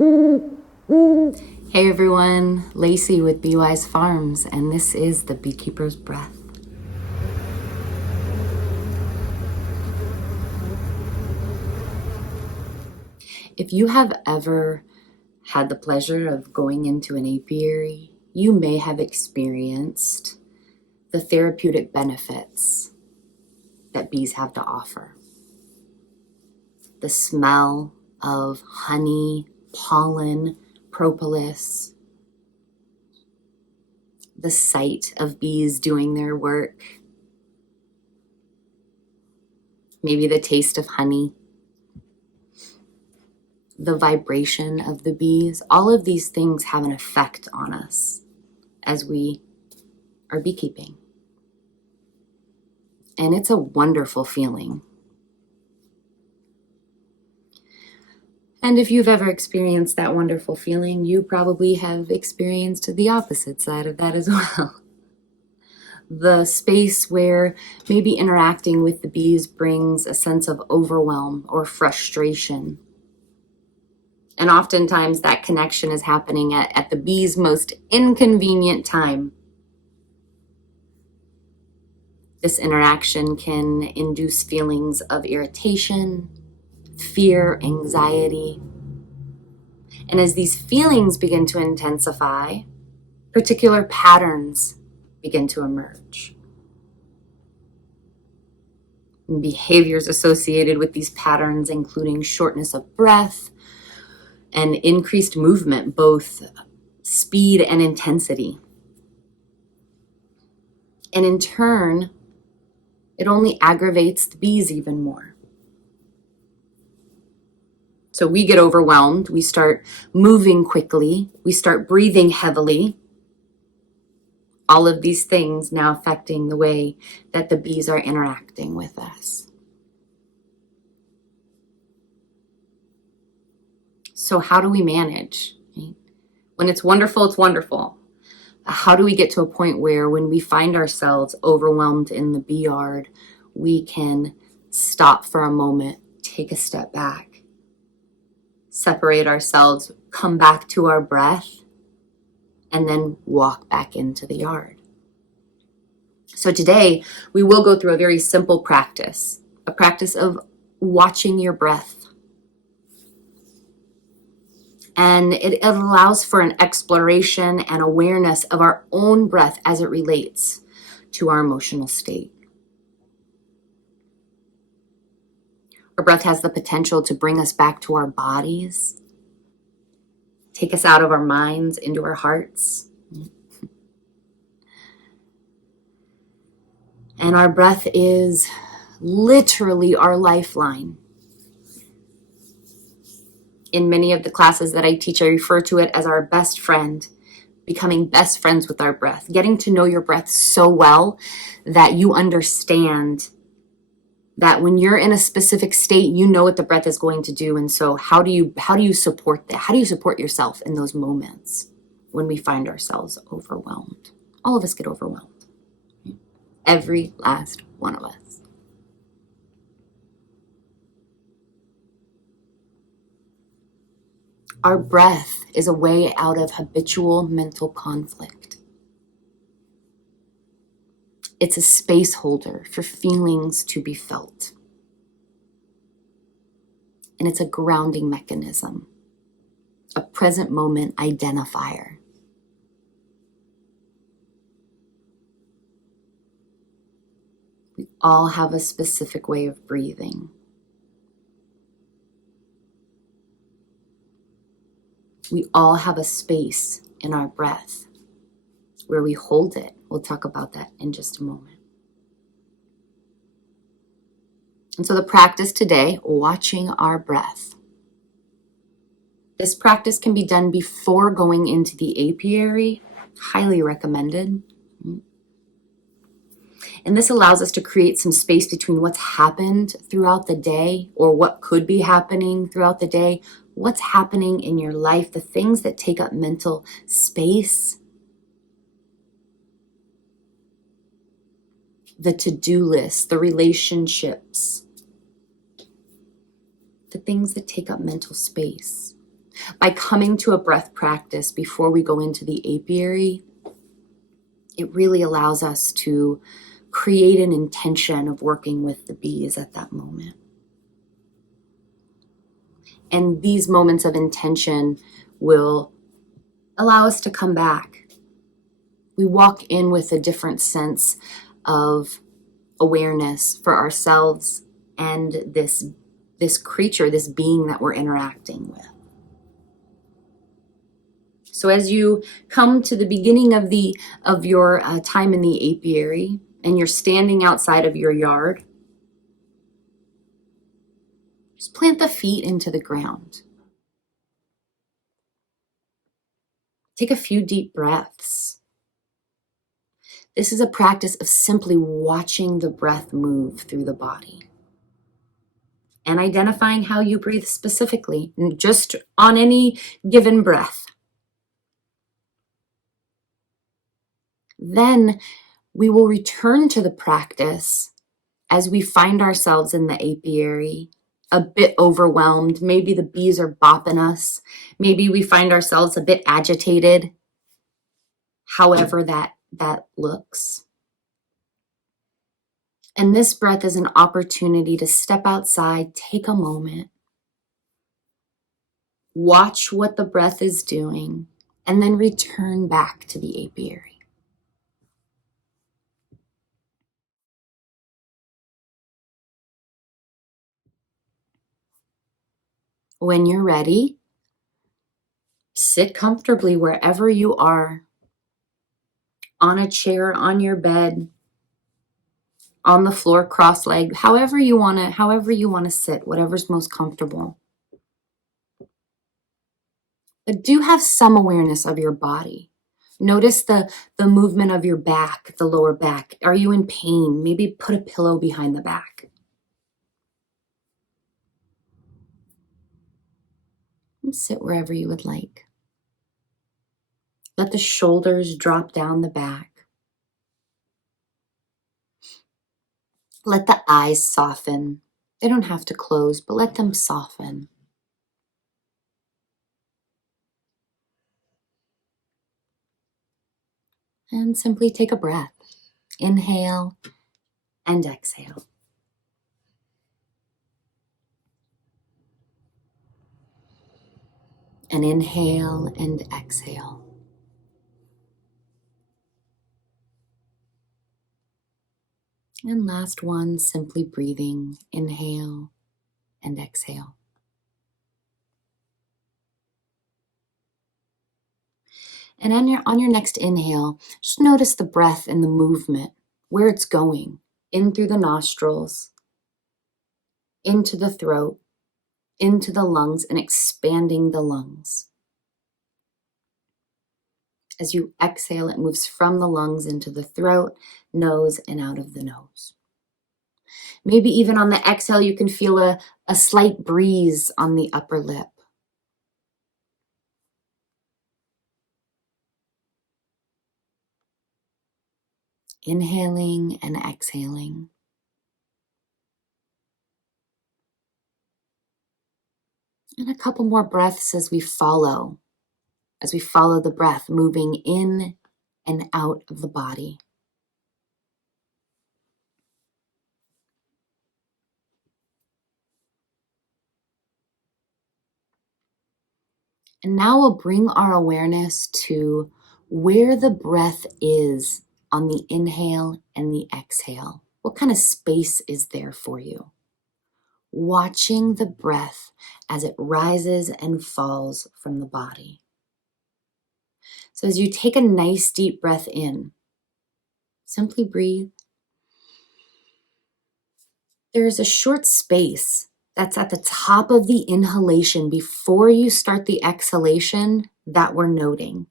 Hey everyone, Lacey with Be Wise Farms, and this is the Beekeeper's Breath. If you have ever had the pleasure of going into an apiary, you may have experienced the therapeutic benefits that bees have to offer. The smell of honey, pollen, propolis, the sight of bees doing their work, maybe the taste of honey, the vibration of the bees. All of these things have an effect on us as we are beekeeping. And it's a wonderful feeling. And if you've ever experienced that wonderful feeling, you probably have experienced the opposite side of that as well. The space where maybe interacting with the bees brings a sense of overwhelm or frustration. And oftentimes that connection is happening at the bee's most inconvenient time. This interaction can induce feelings of irritation, fear, anxiety. And as these feelings begin to intensify, particular patterns begin to emerge. And behaviors associated with these patterns, including shortness of breath and increased movement, both speed and intensity. And in turn, it only aggravates the bees even more. So we get overwhelmed, we start moving quickly, we start breathing heavily. All of these things now affecting the way that the bees are interacting with us. So how do we manage? Right? When it's wonderful, it's wonderful. How do we get to a point where when we find ourselves overwhelmed in the bee yard, we can stop for a moment, take a step back, separate ourselves, come back to our breath, and then walk back into the yard? So today we will go through a very simple practice, a practice of watching your breath. And it allows for an exploration and awareness of our own breath as it relates to our emotional state. Our breath has the potential to bring us back to our bodies, take us out of our minds into our hearts. And our breath is literally our lifeline. In many of the classes that I teach, I refer to it as our best friend, becoming best friends with our breath, getting to know your breath so well that you understand that when you're in a specific state, you know what the breath is going to do. And so how do you support that? How do you support yourself in those moments when we find ourselves overwhelmed? All of us get overwhelmed. Every last one of us. Our breath is a way out of habitual mental conflict. It's a space holder for feelings to be felt. And it's a grounding mechanism, a present moment identifier. We all have a specific way of breathing. We all have a space in our breath where we hold it. We'll talk about that in just a moment. And so the practice today, watching our breath. This practice can be done before going into the apiary. Highly recommended. And this allows us to create some space between what's happened throughout the day or what could be happening throughout the day, what's happening in your life, the things that take up mental space, the to-do list, the relationships, the things that take up mental space. By coming to a breath practice before we go into the apiary, it really allows us to create an intention of working with the bees at that moment. And these moments of intention will allow us to come back. We walk in with a different sense of awareness for ourselves and this creature, this being that we're interacting with. So as you come to the beginning of your time in the apiary, and you're standing outside of your yard, just plant the feet into the ground. Take a few deep breaths. This is a practice of simply watching the breath move through the body and identifying how you breathe specifically, just on any given breath. Then we will return to the practice as we find ourselves in the apiary, a bit overwhelmed. Maybe the bees are bopping us. Maybe we find ourselves a bit agitated, however that looks. And this breath is an opportunity to step outside, take a moment, watch what the breath is doing, and then return back to the apiary. When you're ready, sit comfortably wherever you are, on a chair, on your bed, on the floor, cross-legged, however you want to sit, whatever's most comfortable. But do have some awareness of your body. Notice the movement of your back, the lower back. Are you in pain? Maybe put a pillow behind the back. And sit wherever you would like. Let the shoulders drop down the back. Let the eyes soften. They don't have to close, but let them soften. And simply take a breath. Inhale and exhale. And inhale and exhale. And last one, simply breathing. Inhale and exhale. And on your next inhale, just notice the breath and the movement, where it's going, in through the nostrils, into the throat, into the lungs, and expanding the lungs. As you exhale, it moves from the lungs into the throat, nose, and out of the nose. Maybe even on the exhale, you can feel a slight breeze on the upper lip. Inhaling and exhaling. And a couple more breaths as we follow the breath moving in and out of the body. And now we'll bring our awareness to where the breath is on the inhale and the exhale. What kind of space is there for you? Watching the breath as it rises and falls from the body. So as you take a nice deep breath in, simply breathe. There's a short space that's at the top of the inhalation before you start the exhalation that we're noting.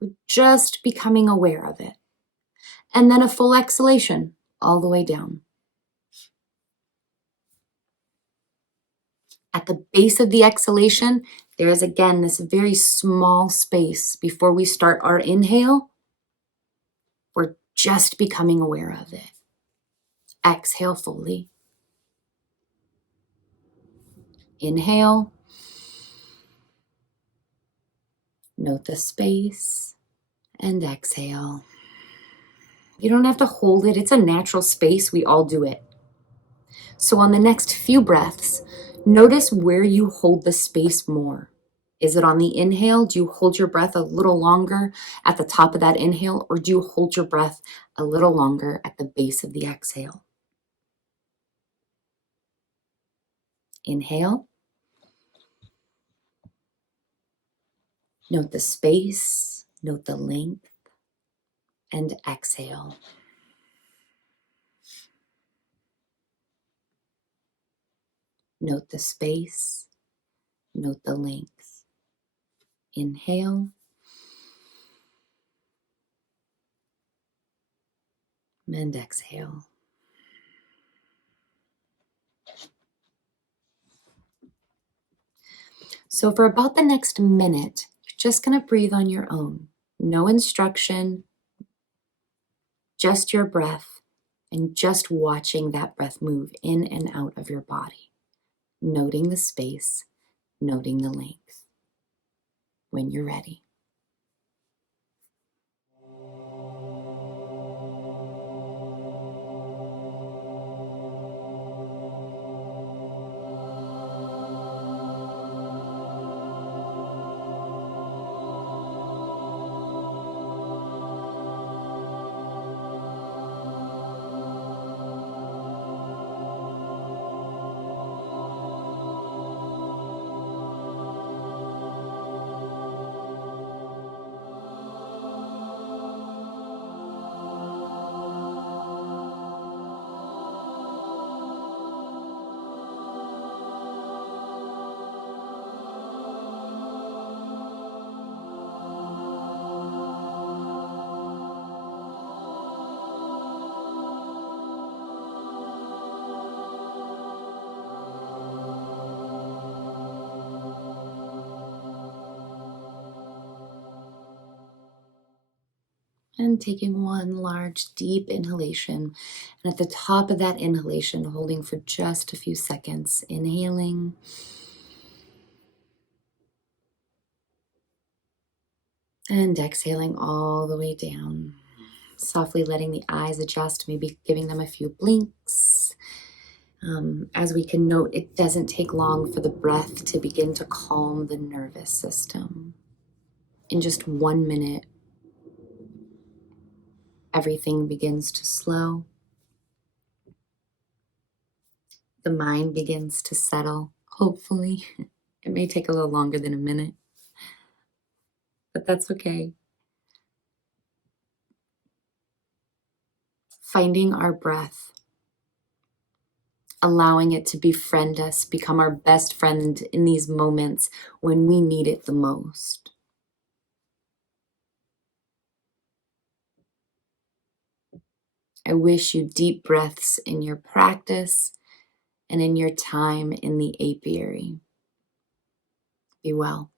We're just becoming aware of it. And then a full exhalation all the way down. At the base of the exhalation, there is again this very small space before we start our inhale. We're just becoming aware of it. Exhale fully. Inhale. Note the space and exhale. You don't have to hold it. It's a natural space. We all do it. So on the next few breaths, notice where you hold the space more. Is it on the inhale? Do you hold your breath a little longer at the top of that inhale, or do you hold your breath a little longer at the base of the exhale? Inhale. Note the space, note the length, and exhale. Note the space, note the length. Inhale. And exhale. So for about the next minute, you're just going to breathe on your own. No instruction, just your breath, and just watching that breath move in and out of your body. Noting the space, noting the length. When you're ready. And taking one large, deep inhalation. And at the top of that inhalation, holding for just a few seconds. Inhaling. And exhaling all the way down. Softly letting the eyes adjust, maybe giving them a few blinks. As we can note, it doesn't take long for the breath to begin to calm the nervous system. In just 1 minute, everything begins to slow. The mind begins to settle, hopefully. It may take a little longer than a minute, but that's okay. Finding our breath, allowing it to befriend us, become our best friend in these moments when we need it the most. I wish you deep breaths in your practice and in your time in the apiary. Be well.